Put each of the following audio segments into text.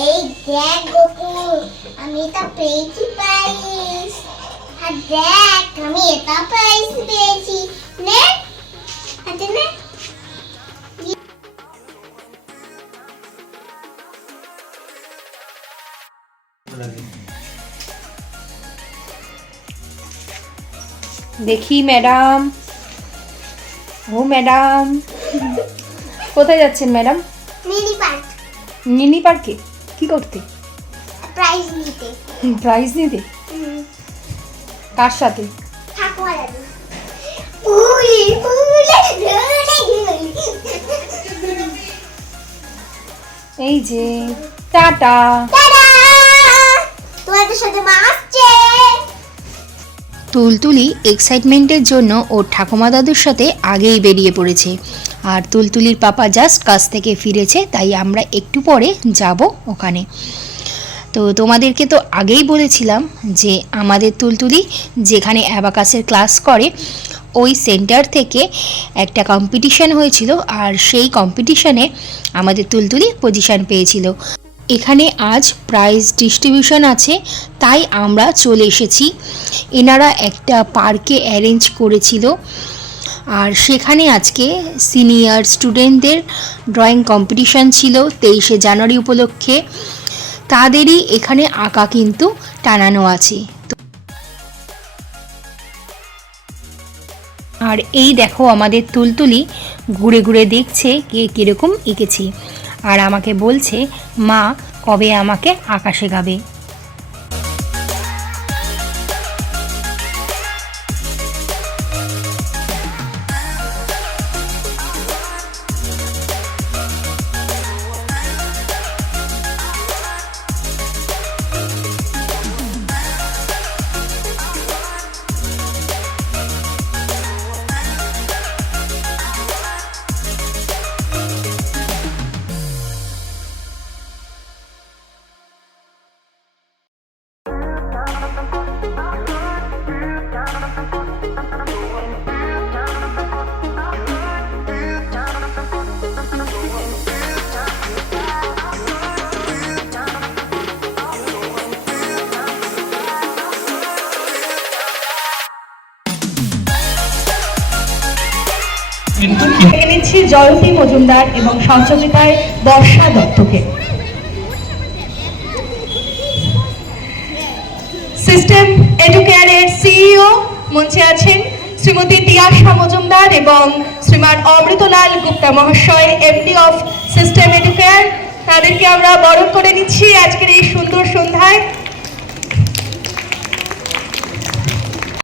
এই দেখ গোকুল আমি এটা পেয়েছি প্রাইস আর দেখ আমি এটা প্রাইস পেয়েছি। নে হাতে নে। দেখি ম্যাডাম। ও ম্যাডাম। কোথায় যাচ্ছেন ম্যাডাম? Mini park. মিনি পার্কে? কি করতে? প্রাইজ নিতে। প্রাইজ নিতে? কার সাথে? এই যে টাটা। তোমাদের সাথে মা আসছে তুলতুলি এক্সাইটমেন্টের জন্য ওর ঠাকুমা দাদুর সাথে আগেই বেরিয়ে পড়েছে। আর তুলতুলির পাপা জাস্ট কাজ থেকে ফিরেছে, তাই আমরা একটু পরে যাব ওখানে। তো তোমাদেরকে তো আগেই বলেছিলাম যে আমাদের তুলতুলি যেখানে অ্যাবাকাসের ক্লাস করে, ওই সেন্টার থেকে একটা কম্পিটিশান হয়েছিল, আর সেই কম্পিটিশানে আমাদের তুলতুলি পজিশন পেয়েছিল। এখানে আজ প্রাইজ ডিস্ট্রিবিউশন আছে, তাই আমরা চলে এসেছি। এনারা একটা পার্কে অ্যারেঞ্জ করেছিল। আর সেখানে আজকে সিনিয়র স্টুডেন্টদের ড্রয়িং কম্পিটিশন ছিল তেইশে জানুয়ারি উপলক্ষে। তাদেরই এখানে আঁকা কিন্তু টানানো আছে। আর এই দেখো আমাদের তুলতুলি, ঘুরে ঘুরে দেখছে কে কীরকম এঁকেছি। আর আমাকে বলছে মা কবে আমাকে আকাশে শেখাবে জয়ন্তী মজুমদার এবং সঞ্চমিতায় বর্ষা দত্তকে। সিস্টেম এডুকেয়ারের সিইও মঞ্চে আছেন শ্রীমতী তিয়াশা মজুমদার এবং শ্রীমান অমৃতলাল গুপ্তা মহাশয় এমডি অফ সিস্টেম এডুকেয়ার তাদেরকে আমরা বরণ করে নিচ্ছি আজকের এই সুন্দর সন্ধ্যায়।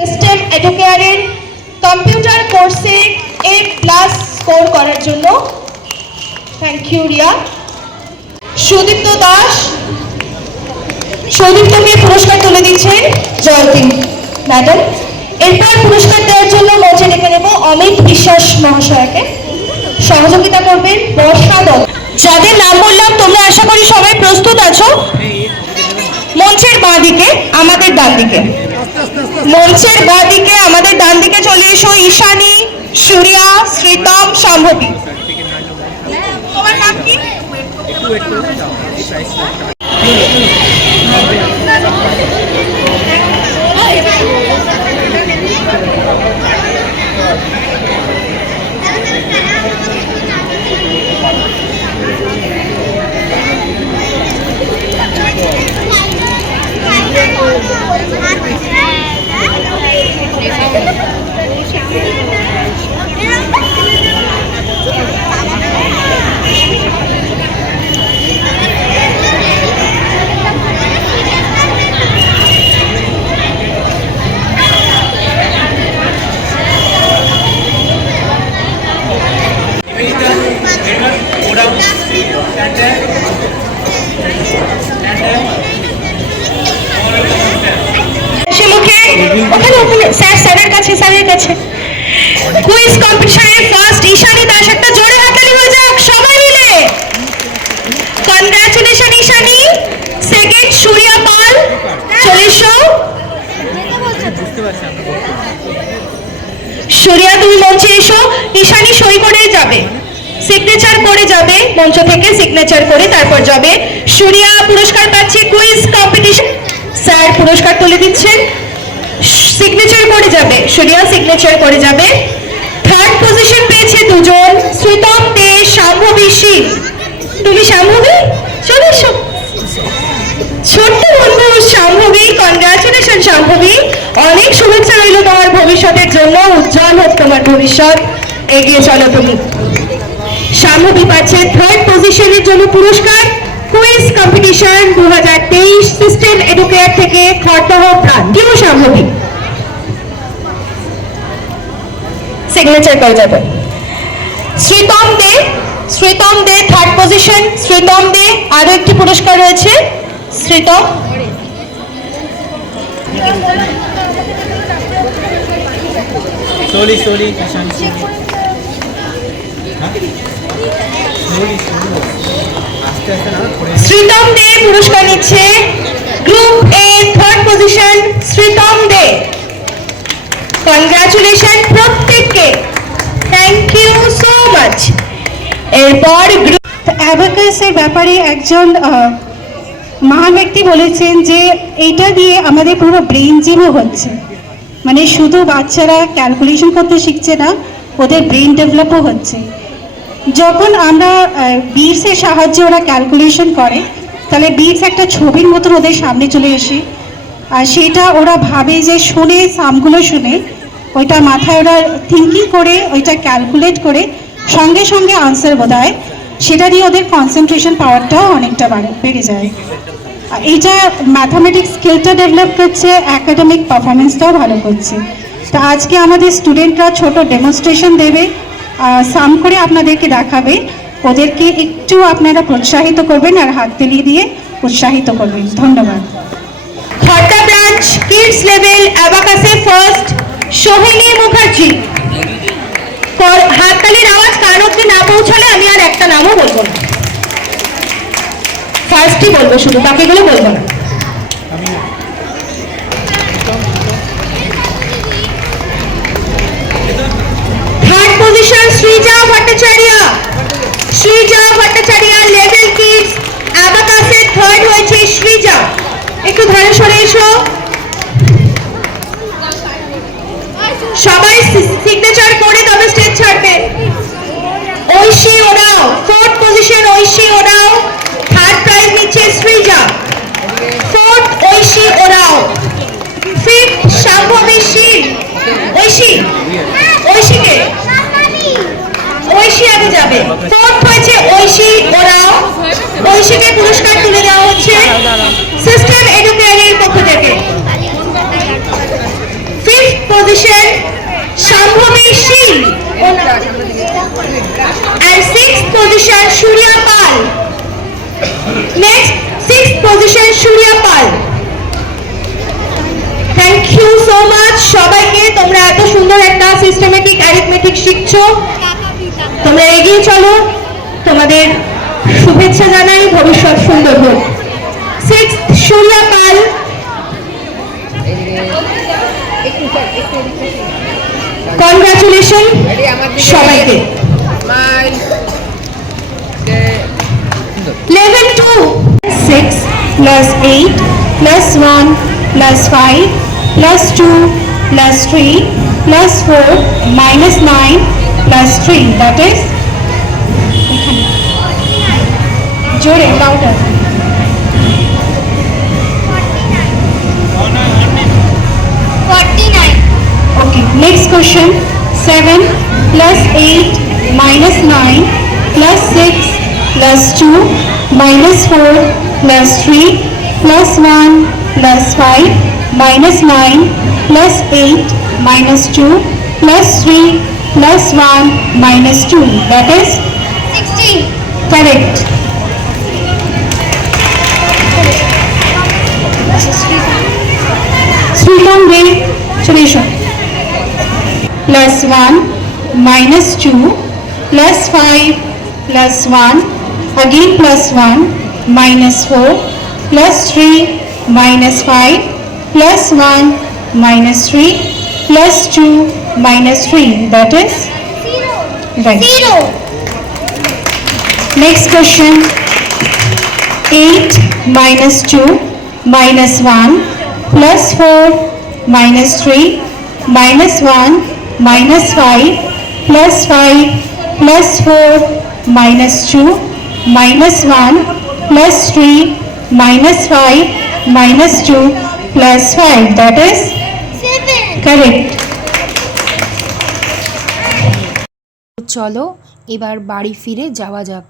সিস্টেম এডুকেয়ারের কম্পিউটার কোর্সে এ প্লাস স্কোর করার জন্য। Thank you Riya Sudipta Das. সৌদীপ্তকে পুরস্কার তুলে দিচ্ছেন জয়তী ম্যাডাম। এরপর পুরস্কার দেওয়ার জন্য মঞ্চে ডেকে নেব অমিত বিশ্বাস মহাশয়কে। সহযোগিতা করবেন বর্ষা দত্ত। যাদের নাম বললাম, তোমরা আশা করি সবাই প্রস্তুত আছো? মঞ্চের বাঁ দিকে, আমাদের ডান দিকে। মঞ্চের বাঁ দিকে, আমাদের ডান দিকে চলে এসো ঈশানী। সূর্যা শ্রীতম সম্ভবী তোমার নাম কি সে মুখে ওখানে ওখানে স্যার স্যারের কাছে কুইজ কম্পিটিশনের ফার্স্ট ঈশানী, দাস একটা জোরে হাতালি হয়ে সবাই মিলে। কনগ্রাচুলেশন ঈশানী। সেকেন্ড সূর্যা পাল। চলে সূর্যা, তুমি মঞ্চে এসো। ঈশানী সই করে যাবে। সিগনেচার করে যাবে, মঞ্চ থেকে সিগনেচার করে তারপর যাবে। সুরিয়া পুরস্কার পাচ্ছে কুইজ কম্পিটিশন স্যার পুরস্কার তুলে দিচ্ছেন। করে যাবে সুরিয়া সিগনেচার করে যাবে। থার্ড পজিশন পেয়েছে দুজন শ্রীতম দে শাম্ভবী শীল তুমি শাম্ভবী চলে এসো। ছোট্ট বন্ধু শাম্ভবী কনগ্রাচুলেশন শাম্ভবী অনেক শুভেচ্ছা রইল তোমার ভবিষ্যতের জন্য, উজ্জ্বল হোক তোমার ভবিষ্যৎ। এগিয়ে চলো তুমি। শাম্ভবী পাচ্ছে থার্ড পজিশনের জন্য পুরস্কার। কুইজ কম্পিটিশন দু হাজার তেইশ সিস্টেম এডুকেয়ার থেকে খরদহ প্রাণ। কেউ শাম্ভবী সিগনেচার করে যাবে। শ্রীতম দে শ্রীতম দে থার্ড পজিশন শ্রীতম দে আরও একটি পুরস্কার রয়েছে। Sritam. Slowly slowly Kishan slowly Sreetam De পুরস্কার নিচ্ছে। Group A third position Sreetam De. Congratulation প্রত্যেককে থ্যাংক ইউ সো মাচ এরপর অ্যাবাকাসের ব্যাপারে একজন মহান ব্যক্তি বলেছেন যে এইটা দিয়ে আমাদের পুরো ব্রেন জিমও হচ্ছে। মানে শুধু বাচ্চারা ক্যালকুলেশন করতে শিখছে না, ওদের ব্রেন ডেভেলপও হচ্ছে। যখন আমরা বিটসের সাহায্যে ওরা ক্যালকুলেশন করে, তাহলে বিটস একটা ছবির মতন ওদের সামনে চলে এসে আর সেটা ওরা ভাবে যে শুনে, সামগুলো শুনে, ওইটা মাথায় ওরা থিঙ্কিং করে, ওইটা ক্যালকুলেট করে, সঙ্গে সঙ্গে আনসার বোধহয়, সেটা দিয়ে ওদের কনসেন্ট্রেশন পাওয়ারটাও অনেকটা বাড়ে, বেড়ে যায়। এইটা ম্যাথামেটিক্স স্কিলটা ডেভেলপ করছে অ্যাকাডেমিক পারফরমেন্সটাও ভালো করছে। তো আজকে আমাদের স্টুডেন্টরা ছোট ডেমনস্ট্রেশন দেবে সাম করে আপনাদেরকে দেখাবে, ওদেরকে একটু আপনারা প্রোৎসাহিত করবেন আর হাত হাততালি দিয়ে উৎসাহিত করবেন। ধন্যবাদ। খর্দা ব্রাঞ্চ কিডস লেভেল অ্যাবাকাসে ফার্স্ট সোহিনী মুখার্জি। হাততালির আওয়াজ কান অব্দি না পৌঁছালে আমি আর একটা নামও বলব না। ফার্স্টই বলব শুধু, বাকিগুলো বলব না। Third position Sreeja Bhattacharya. Sreeja Bhattacharya, level kids অ্যাবাকাসে third হয়েছে শ্রীজা একটু ধারে সরে এসো। সবাই সিগনেচার করে তবে স্টেজ ছাড়বে। ঐশী ওরাও ফোর্থ পজিশন ঐশী ওরাও থার্ড প্রাইজ নিচ্ছে সৃজা। ফোর্থ ঐশী ওরাও ফিফথ শাম্ভবী শীল ঐশী, ঐশীকে। ঐশী আগে যাবে। ফোর্থ ঐশী ওরাও ঐশীকে পুরস্কার তুলে দেওয়া হচ্ছে সিস্টেম এডুকেয়ারের পক্ষ থেকে। Fifth position Shambhavi Sheel. And sixth position Surya Pal. Next, sixth position Surya Pal. Thank you so much সবাইকে। তোমরা এত সুন্দর একটা সিস্টেমেটিক অ্যারিথমেটিক শিখছো। তোমরা এগিয়ে চলো। তোমাদের শুভেচ্ছা জানাই, ভবিষ্যৎ সুন্দর হোক। সিক্স সূর্যা পাল কনগ্রাচুলেশন সবাইকে। Level 2 6 plus 8 plus 1 plus 5 plus 2 plus 3 plus 4 minus 9 plus 3 that is জোরে louder Okay, next question. 7 plus 8 minus 9 plus 6 plus 2 minus 4 plus 3 plus 1 plus 5 minus 9 plus 8 minus 2 plus 3 plus 1 minus 2. That is 16. Correct. Sriram Ray Suresha. Plus 1 minus 2 plus 5 plus 1 again plus 1 minus 4 plus 3 minus 5 plus 1 minus 3 plus 2 minus 3 that is zero right. Zero. Next question. 8 minus 2 minus 1 plus 4 minus 3 minus 1 minus 5 plus 5 plus 4 minus 2 minus 1 plus 3 minus 5 minus 2 plus 5. That is seven correct. চলো এবার বাড়ি ফিরে যাওয়া যাক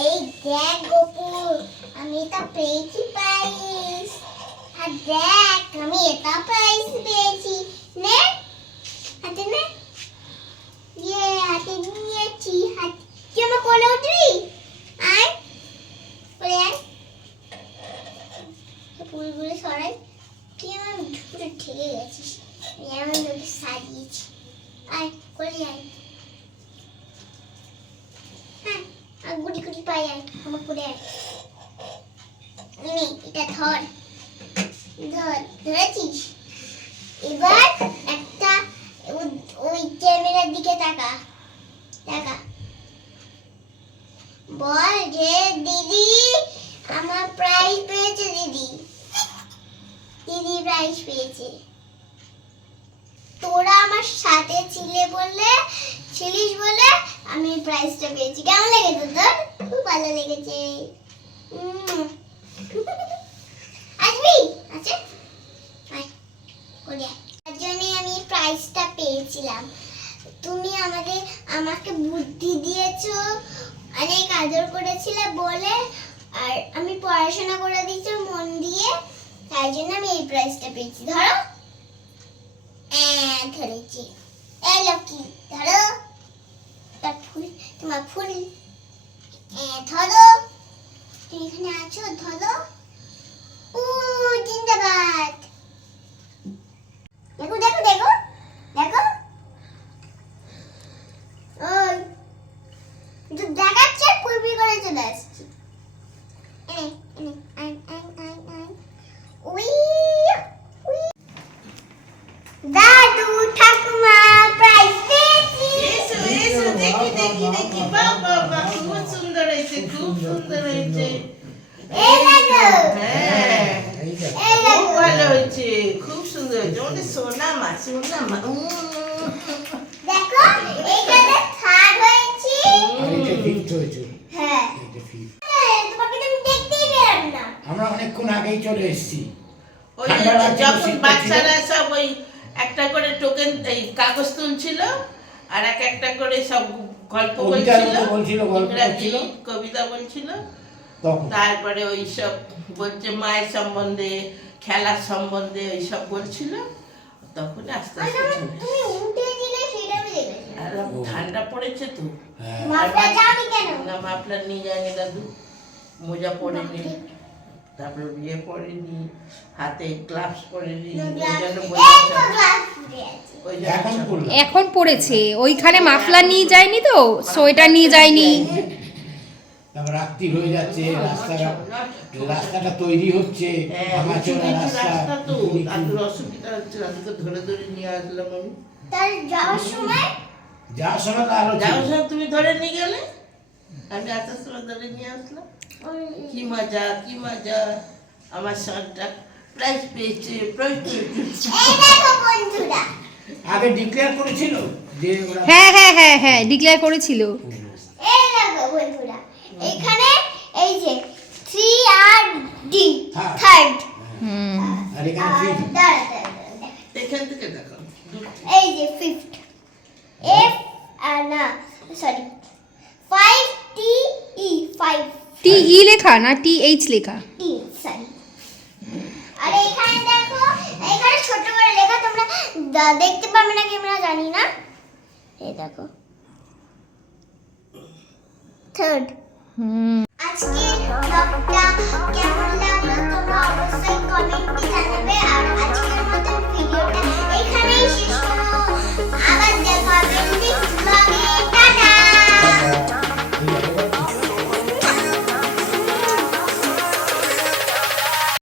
এই দেখ গোপুর আমি এটা পেয়েছি প্রাইস আর দেখ আমি এটা প্রাইস পেয়েছি নে হাতে নে ইয়ে হাতে নিয়েছি হাতে কি আমার কোলে উঠবি আয় কোলে আয় ফুলগুলো সরাই কি আমার পুরো ঠেকে গেছিস আমি আমার লোকে সাজিয়েছি আয় কোলে আয় হ্যাঁ আর গুটি গুটি পাই আয় আমার করে আয় নে এটা ধর ধর ধরেছিস এবার একটা ওই ক্যামেরার দিকে তাকা তাকা। বল যে, দিদি, আমার প্রাইজ পেয়েছে, দিদি। দিদি প্রাইজ পেয়েছে। তোরা আমার সাথে ছিলে বলে, ছিলিস বলে আমি প্রাইজটা পেয়েছি। কেমন লেগেছে তোর? খুব ভালো লেগেছে। আসবি আচ্ছা আয়, করে আয়। তার জন্যই আমি প্রাইজটা পেয়েছিলাম তুমি আমাদের আমাকে বুদ্ধি দিয়েছ অনেক আদর করেছিলে বলে আর আমি পড়াশোনা করে দিয়েছি মন দিয়ে তাই জন্য আমি এই প্রাইজটা পেয়েছি। ধরো। আহ, ধরেছি। এই লক্ষ্মী ধরো। তার ফুল তোমার ফুল? আহ, ধরো। তুমি এখানে আছো ধরো ও জিন্দাবাদ দেখো দেখো দেখো দেখো ওই তো দেখাচ্ছে পূর্বী করে চলে আসছি এনে এনে আন আন আন আন উই উই দাদু ঠাকুমা প্রাইজ পেয়েছি এসো এসো দেখি দেখি দেখি বাহ বাহ বাহ খুব সুন্দর হয়েছে খুব সুন্দর হয়েছে হ্যাঁ খুব ভালো হয়েছে খুব সুন্দর হয়েছে আমাদের সোনা মা সোনা মা দেখো এইখানে থার্ড হয়েছি আর ফিফথ হয়েছে হ্যাঁ এটা ফিফথ হ্যাঁ, তোমাকে তো দেখতেই পেলাম না আমরা অনেকক্ষণ আগেই চলে এসেছি ওই যখন বাচ্চারা সব ওই একটা করে টোকেন এই কাগজ তুলছিল আর এক একটা করে সব গল্প বলছিল। কবিতা বলছিল। তারপরে ওই সব বলছে মায়ের সম্বন্ধে খেলার সম্বন্ধে ওই সব বলছিল। তখন আস্তে আস্তে ঠান্ডা পড়েছে তো। হ্যাঁ। না মাফলার নিয়ে যায়নি দাদু। মোজা পরেনি তারপরে বিয়ে পরেনি হাতে গ্লাভস পরেনি এখন পড়েছে ওইখানে মাফলার নিয়ে যায়নি তো সোয়েটার নিয়ে যায়নি। তারপর রাত্রি হয়ে যাচ্ছে রাস্তাটা রাস্তাটা তৈরি হচ্ছে হ্যাঁ, রাস্তা রাস্তা তো অসুবিধা হচ্ছে তাদেরকে ধরে ধরে নিয়ে আসলাম আমি। তার যাওয়ার সময় যাওয়ার সময় তুমি ধরে নিয়ে গেলে? আমি আসার সময় ধরে নিয়ে আসলাম। কি মজা কি মজা। আমার শার্টটা প্রাইজ পেয়েছে প্রাইজ পেয়েছে। এই আগে ডিক্লেয়ার করেছিল? হ্যাঁ হ্যাঁ হ্যাঁ হ্যাঁ ডিক্লেয়ার করেছিল। এই দেখো বন্ধুরা এখানে এই যে থ্রি আর ডি হ্যাঁ। থার্ড হুম। আর এখানে এখান থেকে দেখো। এই যে ফিফথ এফ আর না sorry five T E five T E লেখা না টি এইচ লেখা? আরে এখানে দেখো এখানে ছোট করে লেখা তোমরা দেখতে পাবে না কি আমরা জানি না। এই দেখো। থার্ড হুম। আজকে ব্লগটা কেমন লাগল তোমরা অবশ্যই কমেন্টে জানাবে আর আজকের মতো ভিডিওটা এখানেই শেষ